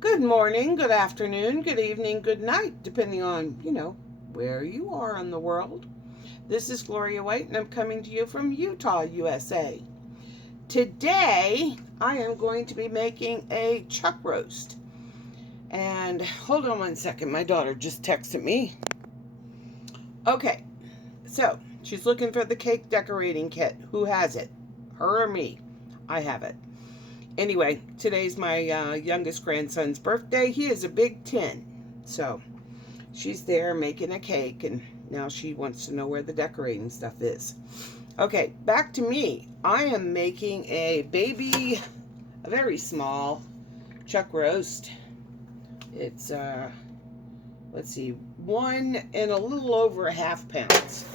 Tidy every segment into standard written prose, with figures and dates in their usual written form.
Good morning, good afternoon, good evening, good night, depending on, where you are in the world. This is Gloria White, and I'm coming to you from Utah, USA. Today, I am going to be making a chuck roast. And hold on one second, my daughter just texted me. Okay, so she's looking for the cake decorating kit. Who has it? Her or me? I have it. Anyway, today's my youngest grandson's birthday. He is a big 10. So she's there making a cake, and now she wants to know where the decorating stuff is. Okay, back to me. I am making a very small chuck roast. It's, let's see, 1 and a little over a half pounds.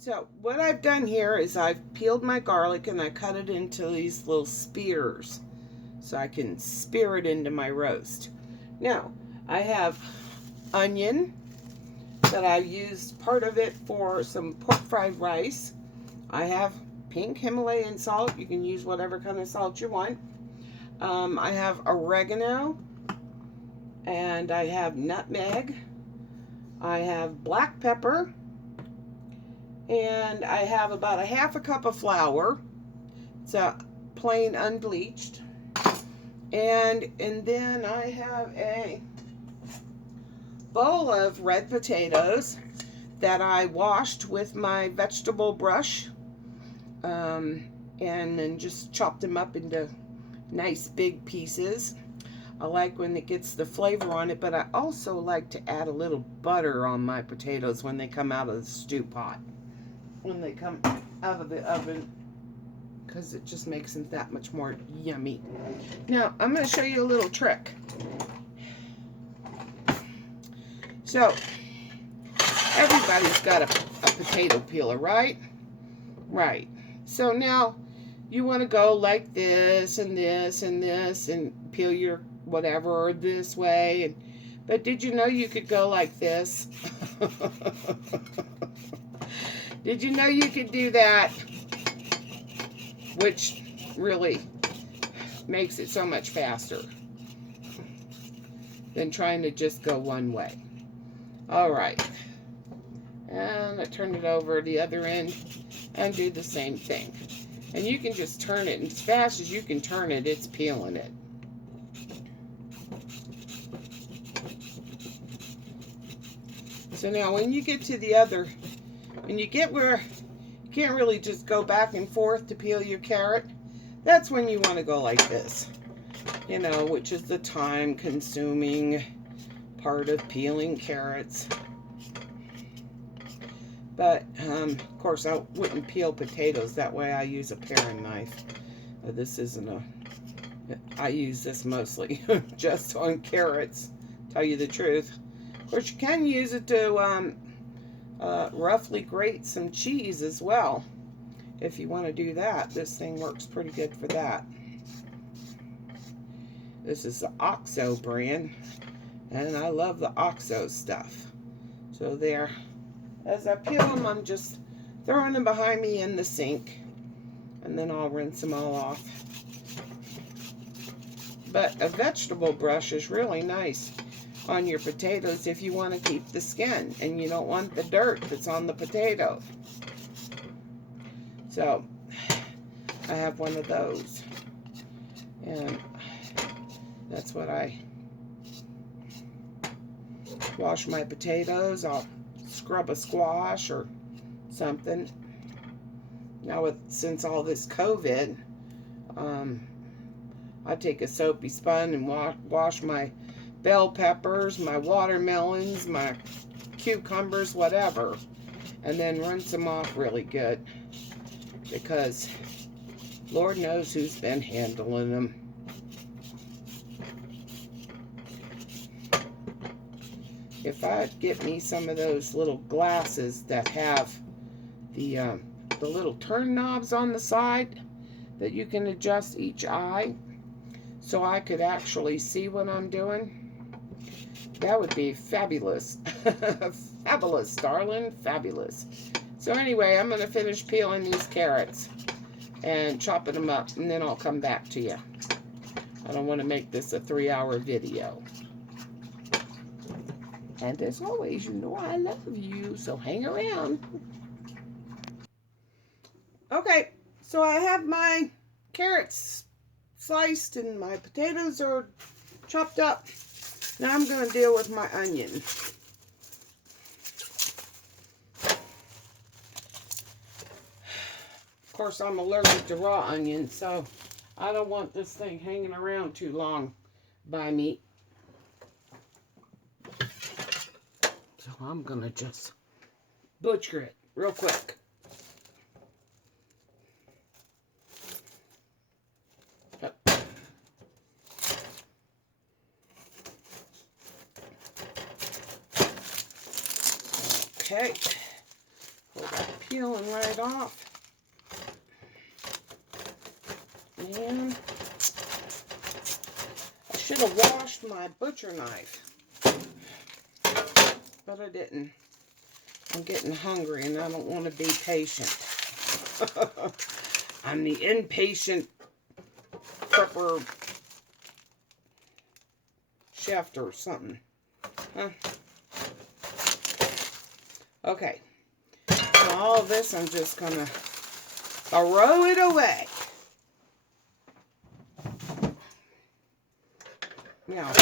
So what I've done here is I've peeled my garlic and I cut it into these little spears so I can spear it into my roast. Now, I have onion that I used part of it for some pork fried rice. I have pink Himalayan salt. You can use whatever kind of salt you want. I have oregano, and I have nutmeg. I have black pepper, and I have about a half a cup of flour. It's a plain unbleached. And then I have a bowl of red potatoes that I washed with my vegetable brush, and then just chopped them up into nice big pieces. I like when it gets the flavor on it, but I also like to add a little butter on my potatoes when they come out of the stew pot. When they come out of the oven, because it just makes them that much more yummy. Now, I'm going to show you a little trick. So, everybody's got a potato peeler, right? Right. So now, you want to go like this and this and this and peel your whatever this way. But did you know you could go like this? Did you know you could do that? Which really makes it so much faster than trying to just go one way. All right. And I turn it over the other end and do the same thing. And you can just turn it, and as fast as you can turn it, it's peeling it. So now when you get to the other, when you get where you can't really just go back and forth to peel your carrot, that's when you want to go like this, which is the time-consuming part of peeling carrots. But, of course, I wouldn't peel potatoes that way. I use a paring knife. This isn't I use this mostly just on carrots, tell you the truth. Of course, you can use it to roughly grate some cheese as well. If you want to do that, this thing works pretty good for that. This is the OXO brand, and I love the OXO stuff. So there, as I peel them, I'm just throwing them behind me in the sink, and then I'll rinse them all off. But a vegetable brush is really nice on your potatoes if you want to keep the skin and you don't want the dirt that's on the potato. So I have one of those, and that's what I wash my potatoes. I'll scrub a squash or something. Now since all this COVID, I take a soapy sponge and wash my bell peppers, my watermelons, my cucumbers, whatever, and then rinse them off really good, because Lord knows who's been handling them. If I'd get me some of those little glasses that have the little turn knobs on the side that you can adjust each eye, so I could actually see what I'm doing, that would be fabulous. Fabulous, darling, fabulous. So anyway, I'm going to finish peeling these carrots and chopping them up, and then I'll come back to you. I don't want to make this a 3-hour video. And as always, you know I love you, so hang around. Okay, so I have my carrots sliced and my potatoes are chopped up. Now I'm going to deal with my onion. Of course, I'm allergic to raw onions, so I don't want this thing hanging around too long by me. So I'm going to just butcher it real quick. Okay, pull that peeling right off. And I should have washed my butcher knife, but I didn't. I'm getting hungry and I don't want to be patient. I'm the impatient prepper chef or something. Huh? Okay, so all of this I'm just going to throw it away. Now,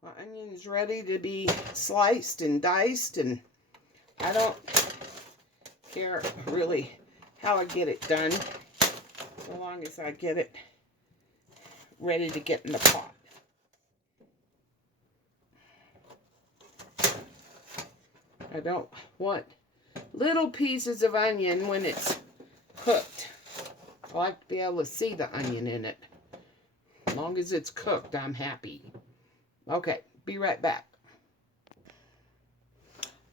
my onion's ready to be sliced and diced, and I don't care really how I get it done, so long as I get it ready to get in the pot. I don't want little pieces of onion when it's cooked. I like to be able to see the onion in it. As long as it's cooked, I'm happy. Okay, be right back.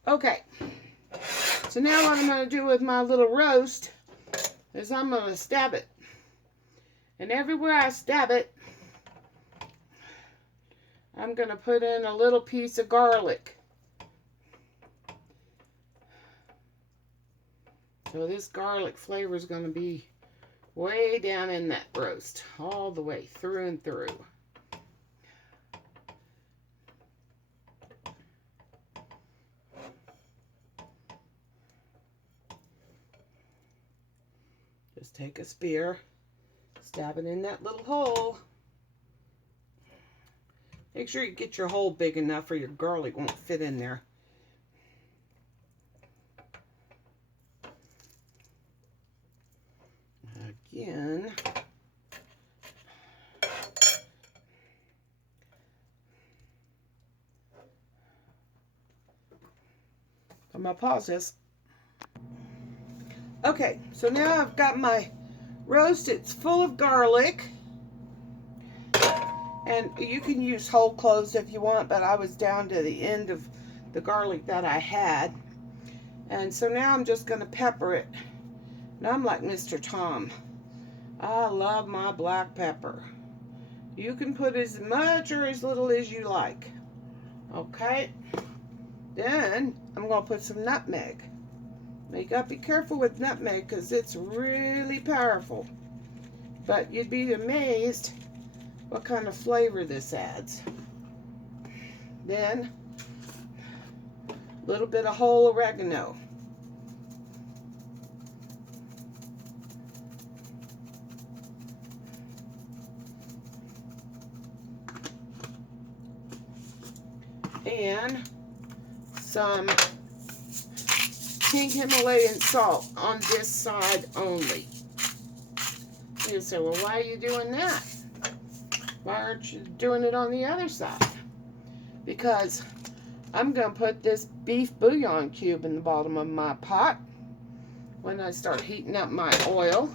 Okay, so now what I'm going to do with my little roast is I'm going to stab it. And everywhere I stab it, I'm going to put in a little piece of garlic. So this garlic flavor is going to be way down in that roast, all the way through and through. Just take a spear, stab it in that little hole. Make sure you get your hole big enough or your garlic won't fit in there. Again. I'm going to pause this. Okay, so now I've got my roast. It's full of garlic. And you can use whole cloves if you want, but I was down to the end of the garlic that I had. And so now I'm just going to pepper it. Now I'm like Mr. Tom. I love my black pepper. You can put as much or as little as you like. Okay. Then I'm going to put some nutmeg. Now you got to be careful with nutmeg because it's really powerful. But you'd be amazed what kind of flavor this adds. Then a little bit of whole oregano. And some pink Himalayan salt on this side only. You say, well, why are you doing that? Why aren't you doing it on the other side? Because I'm going to put this beef bouillon cube in the bottom of my pot when I start heating up my oil.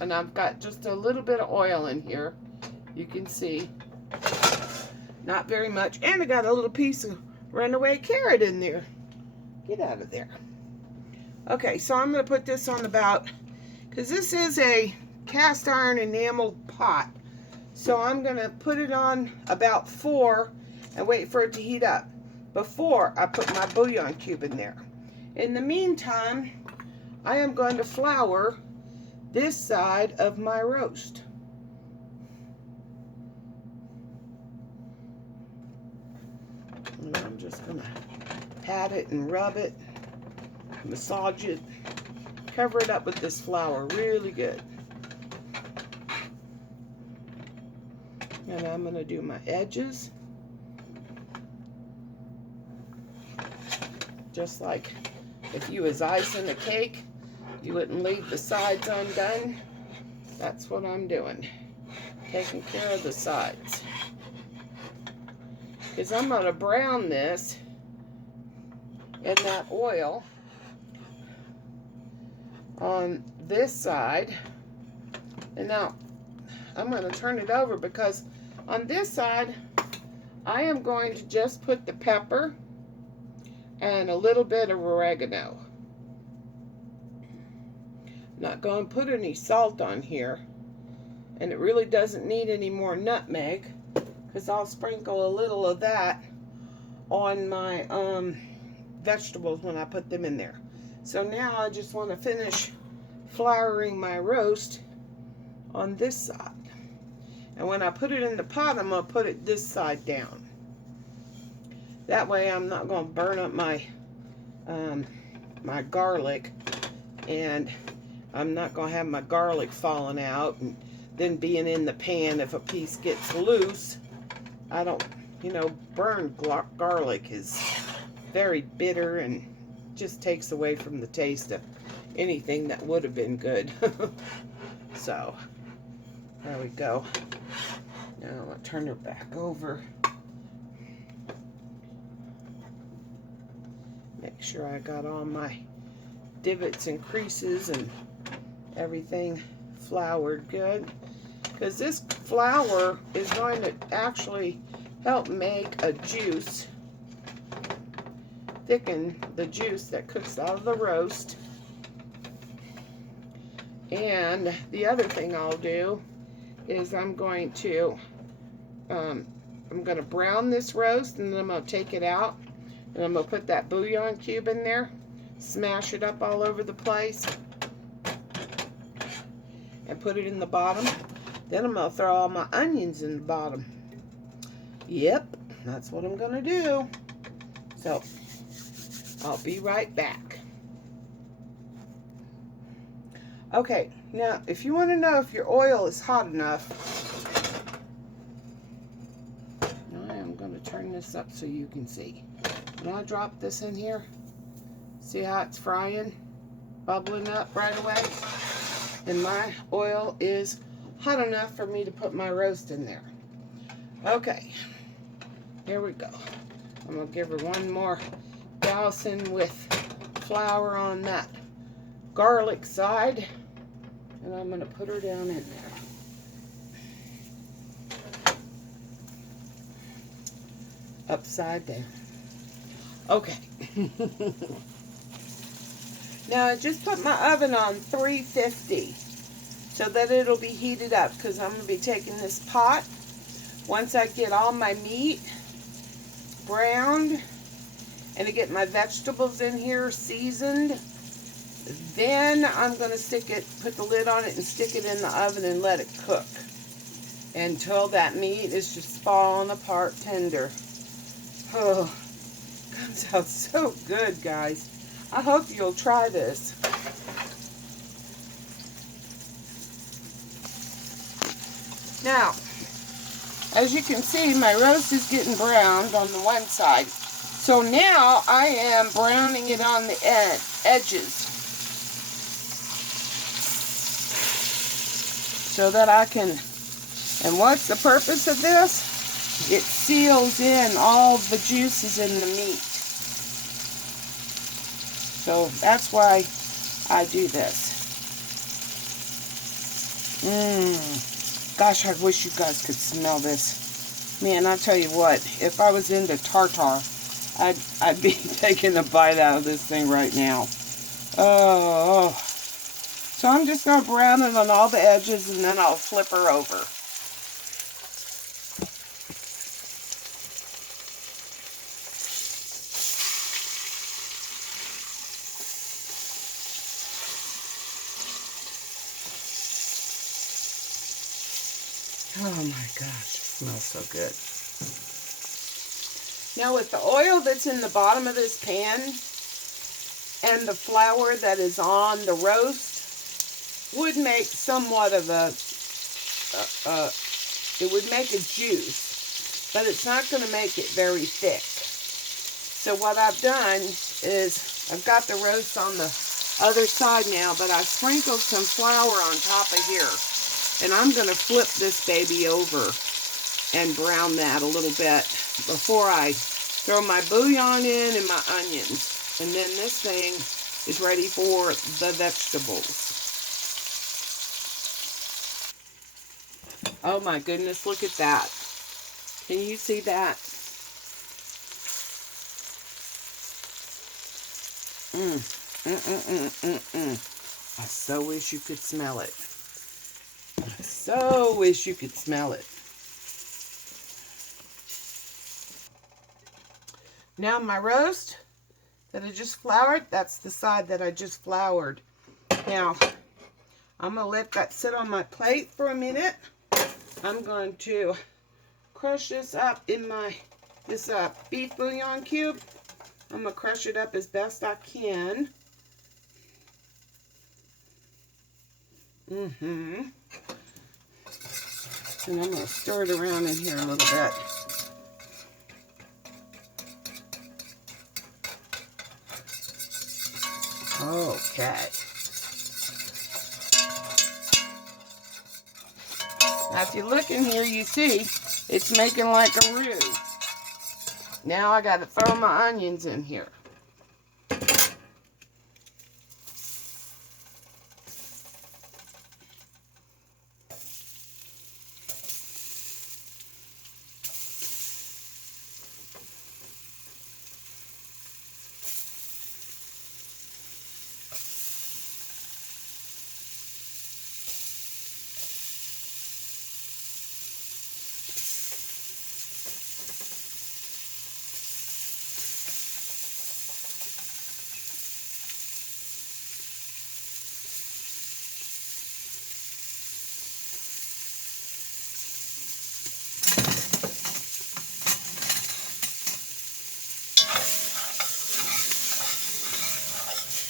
And I've got just a little bit of oil in here. You can see. Not very much. And I got a little piece of runaway carrot in there. Get out of there. Okay, so I'm going to put this on about, because this is a cast iron enamel pot. So I'm going to put it on about 4 and wait for it to heat up before I put my bouillon cube in there. In the meantime, I am going to flour this side of my roast. And I'm just going to pat it and rub it, massage it, cover it up with this flour really good. And I'm going to do my edges. Just like if you was icing a cake, you wouldn't leave the sides undone. That's what I'm doing. Taking care of the sides. Because I'm going to brown this in that oil on this side. And now I'm going to turn it over because on this side I am going to just put the pepper and a little bit of oregano. Not going to put any salt on here, and it really doesn't need any more nutmeg because I'll sprinkle a little of that on my vegetables when I put them in there. So now I just want to finish flouring my roast on this side. And when I put it in the pot, I'm going to put it this side down. That way I'm not going to burn up my my garlic, and I'm not going to have my garlic falling out and then being in the pan if a piece gets loose. I don't, you know, burned garlic is very bitter and just takes away from the taste of anything that would have been good. So, there we go. Now I'll turn her back over. Make sure I got all my divots and creases and everything floured good. Because this flour is going to actually help make a juice, thicken the juice that cooks out of the roast. And the other thing I'll do is I'm going to brown this roast, and then I'm going to take it out, and I'm going to put that bouillon cube in there, smash it up all over the place, and put it in the bottom. Then I'm going to throw all my onions in the bottom. Yep, that's what I'm going to do. So, I'll be right back. Okay, now if you want to know if your oil is hot enough, I am going to turn this up so you can see. When I drop this in here, see how it's frying, bubbling up right away? And my oil is hot enough for me to put my roast in there. Okay, here we go. I'm going to give her one more dousing with flour on that garlic side, and I'm going to put her down in there. Upside down. Okay. Now I just put my oven on 350 so that it'll be heated up, because I'm going to be taking this pot. Once I get all my meat browned and to get my vegetables in here seasoned, then I'm going to put the lid on it and stick it in the oven and let it cook until that meat is just falling apart tender. Oh, comes out so good, guys. I hope you'll try this. Now, as you can see, my roast is getting browned on the one side. So now I am browning it on the edges, so that I can, and what's the purpose of this? It seals in all the juices in the meat. So that's why I do this. Gosh, I wish you guys could smell this. Man, I'll tell you what, if I was into tartar, I'd be taking a bite out of this thing right now. Oh. So I'm just going to brown it on all the edges, and then I'll flip her over. Oh my gosh, it smells so good. Now with the oil that's in the bottom of this pan and the flour that is on the roast would make somewhat of it would make a juice, but it's not going to make it very thick. So what I've done is I've got the roast on the other side now, but I sprinkled some flour on top of here. And I'm going to flip this baby over and brown that a little bit before I throw my bouillon in and my onions. And then this thing is ready for the vegetables. Oh my goodness, look at that. Can you see that? I so wish you could smell it. I so wish you could smell it. Now my roast that I just floured, that's the side that I just floured. Now, I'm going to let that sit on my plate for a minute. I'm going to crush this up in this beef bouillon cube. I'm going to crush it up as best I can. And I'm going to stir it around in here a little bit. Okay. Now if you look in here, you see it's making like a roux. Now I got to throw my onions in here.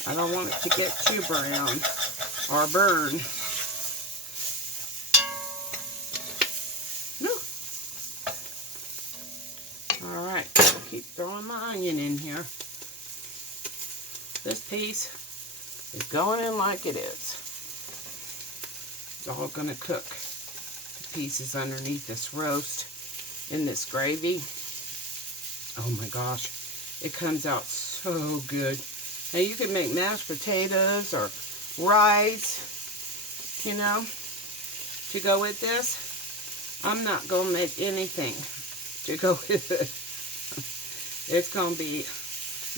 I don't want it to get too brown or burn. Alright, I'll keep throwing my onion in here. This piece is going in like it is. It's all going to cook. The pieces underneath this roast in this gravy. Oh my gosh, it comes out so good. Now you can make mashed potatoes or rice, you know, to go with this. I'm not going to make anything to go with it. It's going to be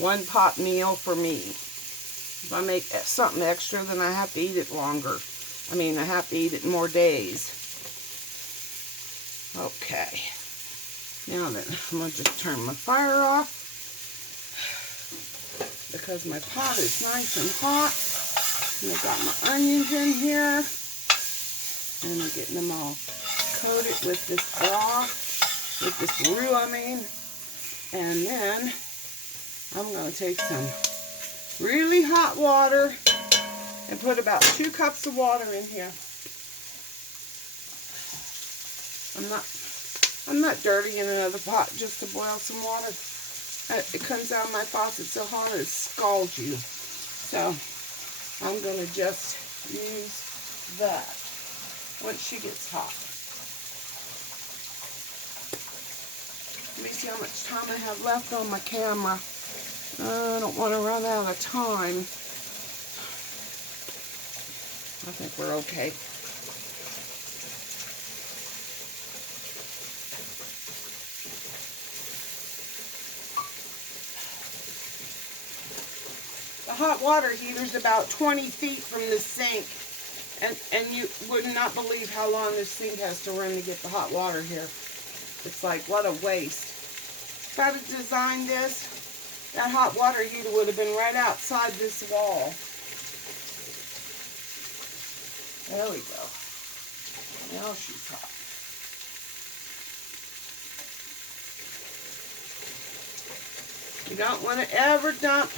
one pot meal for me. If I make something extra, then I have to eat it longer. I mean, I have to eat it more days. Okay. Now then, I'm going to just turn my fire off, because my pot is nice and hot. And I got my onions in here. And I'm getting them all coated with this broth, with this roux, I mean. And then I'm going to take some really hot water and put about 2 cups of water in here. I'm not dirtying another pot just to boil some water. It comes out of my faucet so hot it scalds you. So I'm going to just use that once she gets hot. Let me see how much time I have left on my camera. I don't want to run out of time. I think we're okay. The hot water heater is about 20 feet from the sink. And you would not believe how long this sink has to run to get the hot water here. It's like, what a waste. If I had designed this, that hot water heater would have been right outside this wall. There we go. Now she's hot. You don't want to ever dump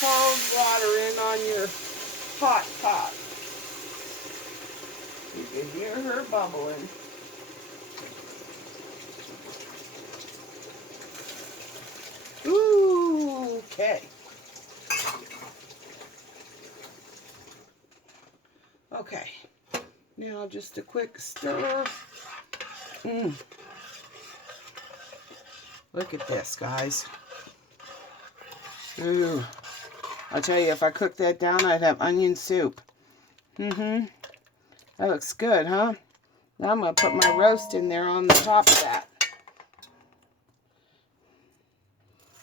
cold water in on your hot pot. You can hear her bubbling. Ooh, okay. Okay. Now just a quick stir. Look at this, guys. Ooh. I'll tell you, if I cooked that down, I'd have onion soup. That looks good, huh? Now I'm going to put my roast in there on the top of that.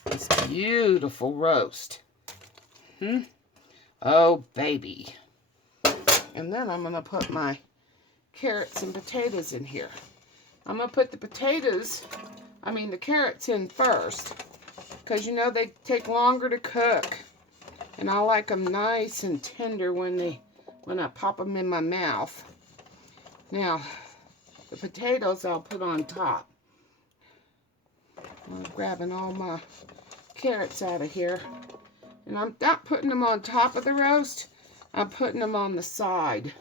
This beautiful roast. Oh, baby. And then I'm going to put my carrots and potatoes in here. I'm going to put the carrots in first. Because, you know, they take longer to cook. And I like them nice and tender when I pop them in my mouth. Now, the potatoes I'll put on top. I'm grabbing all my carrots out of here. And I'm not putting them on top of the roast. I'm putting them on the side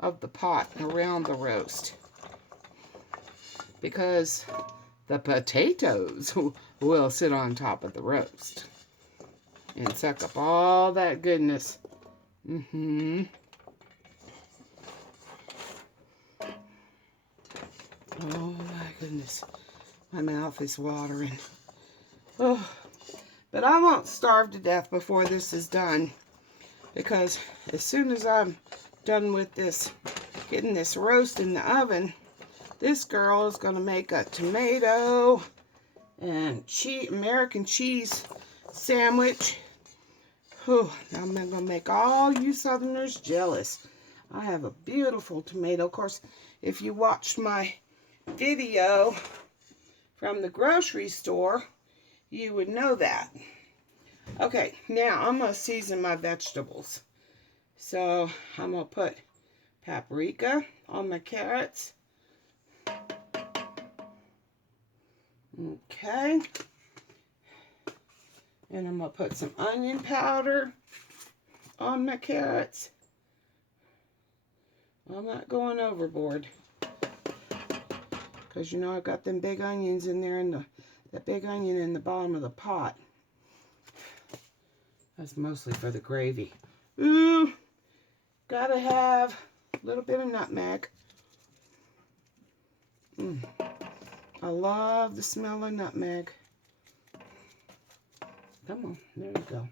of the pot around the roast. Because the potatoes will sit on top of the roast and suck up all that goodness. Oh my goodness. My mouth is watering. Oh, but I won't starve to death before this is done. Because as soon as I'm done with this, getting this roast in the oven, this girl is going to make a tomato and American cheese sandwich. Whew, I'm going to make all you Southerners jealous. I have a beautiful tomato. Of course, if you watched my video from the grocery store, you would know that. Okay, now I'm going to season my vegetables. So I'm going to put paprika on my carrots. Okay. And I'm going to put some onion powder on my carrots. I'm not going overboard. Because you know I've got them big onions in there and that big onion in the bottom of the pot. That's mostly for the gravy. Ooh, gotta have a little bit of nutmeg. I love the smell of nutmeg. Come on, there you go.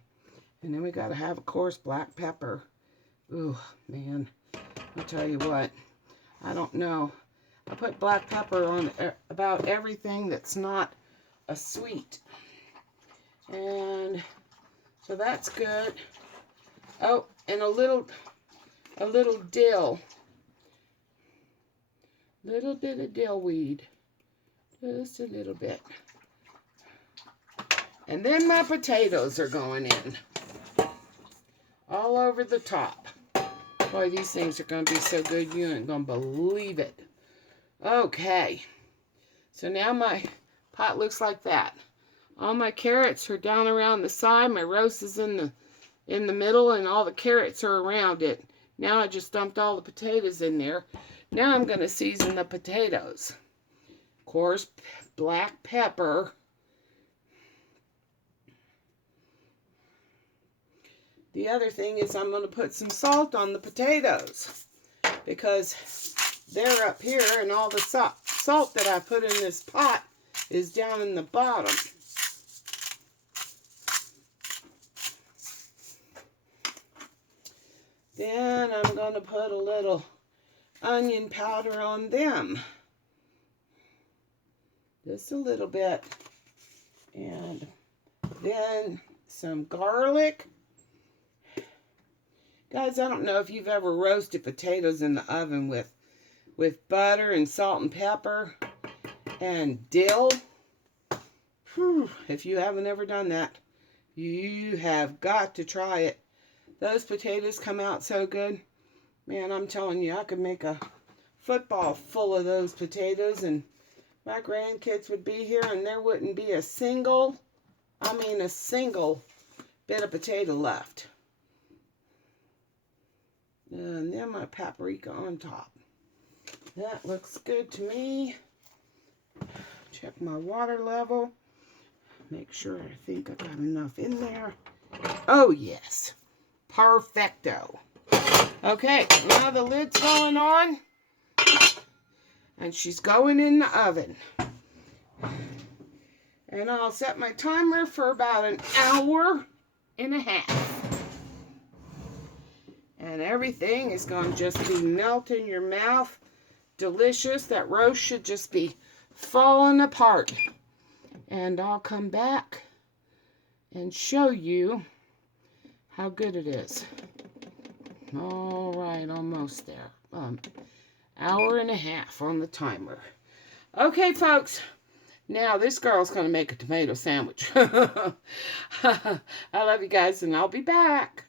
And then we gotta have, of course, black pepper. Ooh, man, I'll tell you what, I don't know. I put black pepper on about everything that's not a sweet. And so that's good. Oh, and a little dill. Little bit of dill weed. Just a little bit. And then my potatoes are going in. All over the top. Boy, these things are going to be so good, you ain't going to believe it. Okay. So now my pot looks like that. All my carrots are down around the side. My roast is in the middle, and all the carrots are around it. Now I just dumped all the potatoes in there. Now I'm going to season the potatoes. Of course, black pepper. The other thing is I'm going to put some salt on the potatoes because they're up here and all the salt that I put in this pot is down in the bottom. Then I'm going to put a little onion powder on them. Just a little bit. And then some garlic. Guys, I don't know if you've ever roasted potatoes in the oven with butter and salt and pepper and dill. Whew, if you haven't ever done that, you have got to try it. Those potatoes come out so good. Man, I'm telling you, I could make a football full of those potatoes and my grandkids would be here and there wouldn't be a single I mean a single bit of potato left. And then my paprika on top. That looks good to me. Check my water level. Make sure I think I got enough in there. Oh, yes. Perfecto. Okay, now the lid's going on. And she's going in the oven. And I'll set my timer for about an hour and a half. And everything is going to just be melt in your mouth. Delicious. That roast should just be falling apart. And I'll come back and show you how good it is. All right, almost there. Hour and a half on the timer. Okay, folks. Now this girl's going to make a tomato sandwich. I love you guys, and I'll be back.